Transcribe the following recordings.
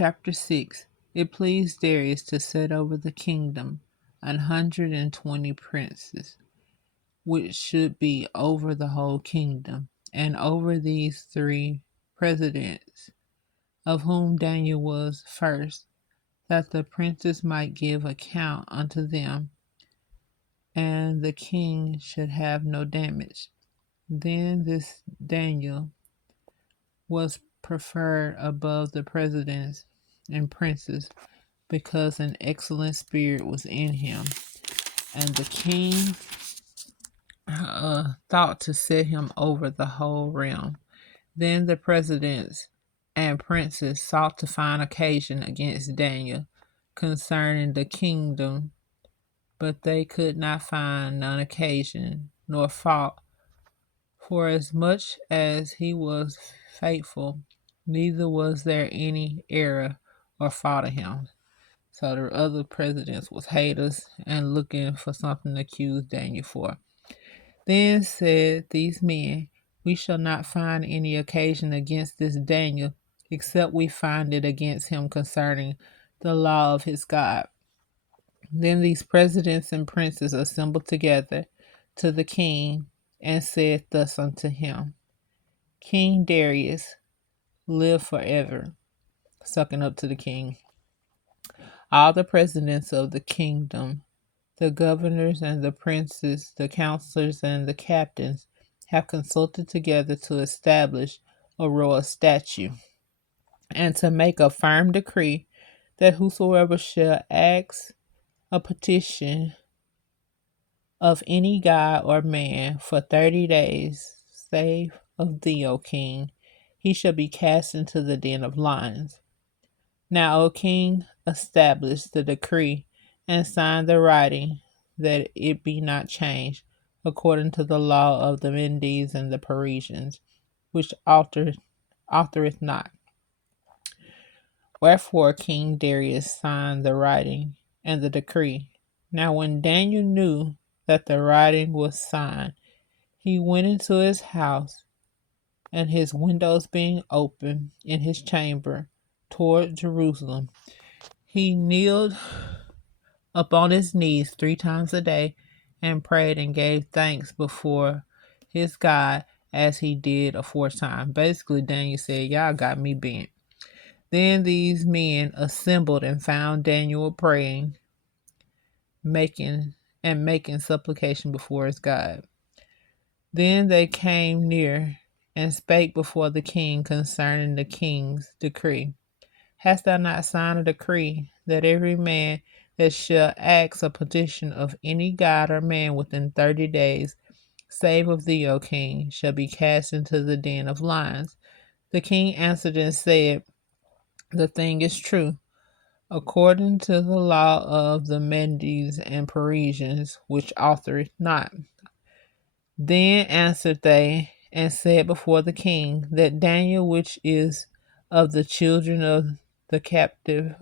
Chapter 6. It pleased Darius to set over the kingdom 120 princes, which should be over the whole kingdom, and over these three presidents, of whom Daniel was first, that the princes might give account unto them, and the king should have no damage. Then this Daniel was preferred above the presidents and princes, because an excellent spirit was in him, and the king thought to set him over the whole realm. Then the presidents and princes sought to find occasion against Daniel concerning the kingdom, but they could not find none occasion nor fault, for as much as he was faithful, neither was there any error or fault in him. So the other presidents was haters and looking for something to accuse Daniel for. Then said these men, we shall not find any occasion against this Daniel, except we find it against him concerning the law of his God. Then these presidents and princes assembled together to the king, and said thus unto him, King Darius, live forever. Sucking up to the king. All the presidents of the kingdom, the governors and the princes, the counselors and the captains, have consulted together to establish a royal statute, and to make a firm decree that whosoever shall ask a petition of any god or man for 30 days, save of thee, O king, he shall be cast into the den of lions. Now, O king, establish the decree and sign the writing, that it be not changed, according to the law of the Medes and the Persians, which altereth not. Wherefore King Darius signed the writing and the decree. Now when Daniel knew that the writing was signed, he went into his house, and his windows being open in his chamber toward Jerusalem, he kneeled upon his knees 3 times a day, and prayed and gave thanks before his God as he did aforetime. Basically, Daniel said, y'all got me bent. Then these men assembled and found Daniel praying, making supplication before his God. Then they came near and spake before the king concerning the king's decree. Hast thou not signed a decree that every man that shall ask a petition of any god or man within 30 days, save of thee, O king, shall be cast into the den of lions? The king answered and said, the thing is true, according to the law of the Medes and Persians, which authoreth not. Then answered they and said before the king, that Daniel, which is of the children of the captivity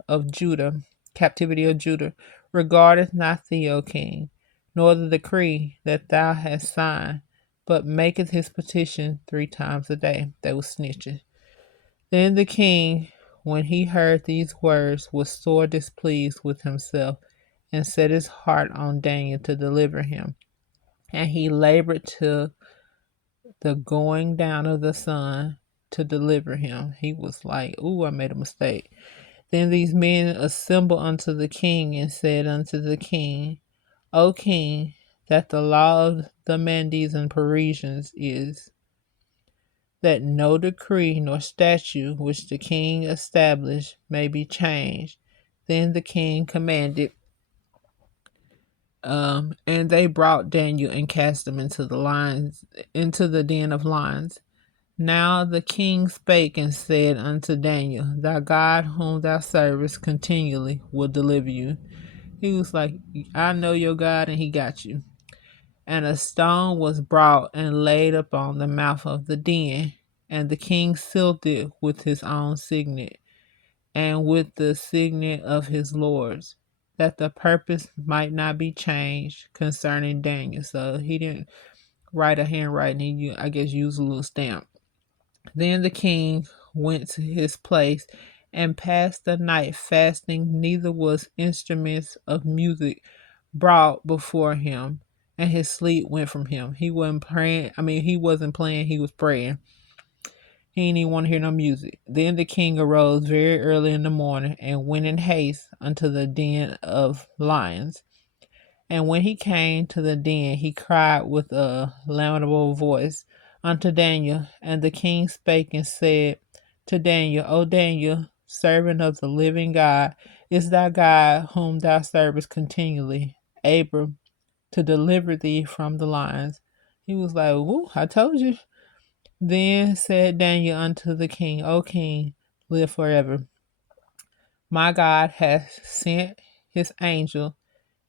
of Judah, regardeth not thee, O king, nor the decree that thou hast signed, but maketh his petition 3 times a day. They were snitching. Then the king, when he heard these words, was sore displeased with himself, and set his heart on Daniel to deliver him. And he labored till the going down of the sun to deliver him. He was like, ooh, I made a mistake. Then these men assembled unto the king, and said unto the king, O king, that the law of the Medes and Persians is, that no decree nor statute which the king established may be changed. Then the king commanded, and they brought Daniel and cast him into the den of lions. Now the king spake and said unto Daniel, thy God whom thou servest continually will deliver you. He was like, I know your God, and he got you. And a stone was brought and laid upon the mouth of the den, and the king sealed it with his own signet, and with the signet of his lords, that the purpose might not be changed concerning Daniel. So he didn't write a handwriting, he, I guess, used a little stamp. Then the king went to his place, and passed the night fasting, neither was instruments of music brought before him, and his sleep went from him. He wasn't praying. He wasn't playing, he was praying. He didn't even want to hear no music. Then the king arose very early in the morning and went in haste unto the den of lions. And when he came to the den, he cried with a lamentable voice unto Daniel. And the king spake and said to Daniel, O Daniel, servant of the living God, is thy God whom thou servest continually able to deliver thee from the lions? He was like, "Ooh, I told you." Then said Daniel unto the king, O king, live forever. My God hath sent his angel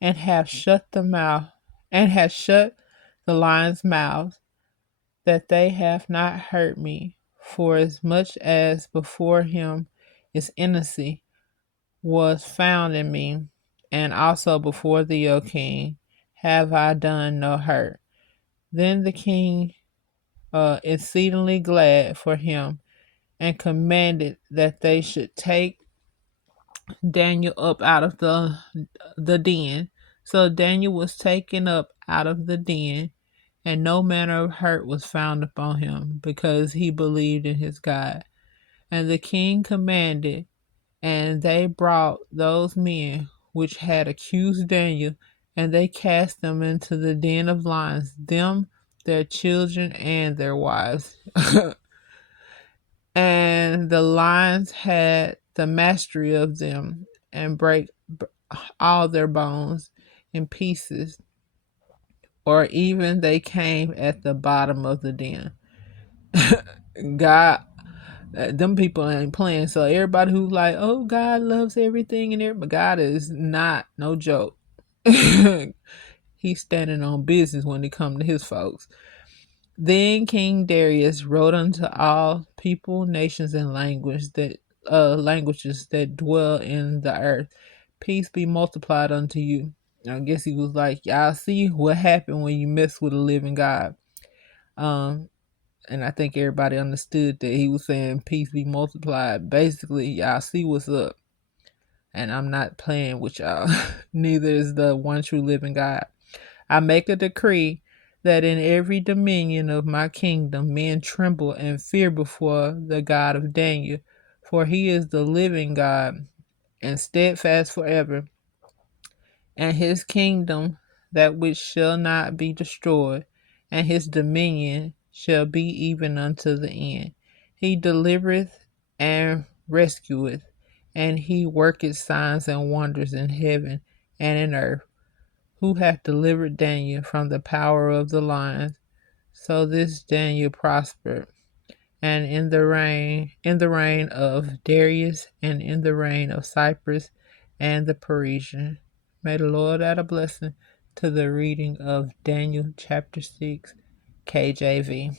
and hath shut the mouth and hath shut the lions' mouths, that they have not hurt me. For as much as before him is innocency was found in me, and also before thee, O king, have I done no hurt. Then the king exceedingly glad for him, and commanded that they should take Daniel up out of the den. So Daniel was taken up out of the den, and no manner of hurt was found upon him, because he believed in his God. And the king commanded, and they brought those men which had accused Daniel, and they cast them into the den of lions, them, their children, and their wives. And the lions had the mastery of them, and break all their bones in pieces, or even they came at the bottom of the den. God, them people ain't playing. So everybody who's like, "Oh, God loves everything," and everybody, God is not no joke. He's standing on business when it come to his folks. Then King Darius wrote unto all people, nations, and languages that dwell in the earth, peace be multiplied unto you. I guess he was like, y'all see what happened when you mess with a living God. And I think everybody understood that he was saying peace be multiplied. Basically, y'all see what's up. And I'm not playing with y'all. Neither is the one true living God. I make a decree that in every dominion of my kingdom men tremble and fear before the God of Daniel, for he is the living God and steadfast forever, and his kingdom that which shall not be destroyed, and his dominion shall be even unto the end. He delivereth and rescueth, and he worketh signs and wonders in heaven and in earth, who hath delivered Daniel from the power of the lions. So this Daniel prospered, and in the reign of Darius, and in the reign of Cyprus and the Persian. May the Lord add a blessing to the reading of Daniel chapter 6, KJV.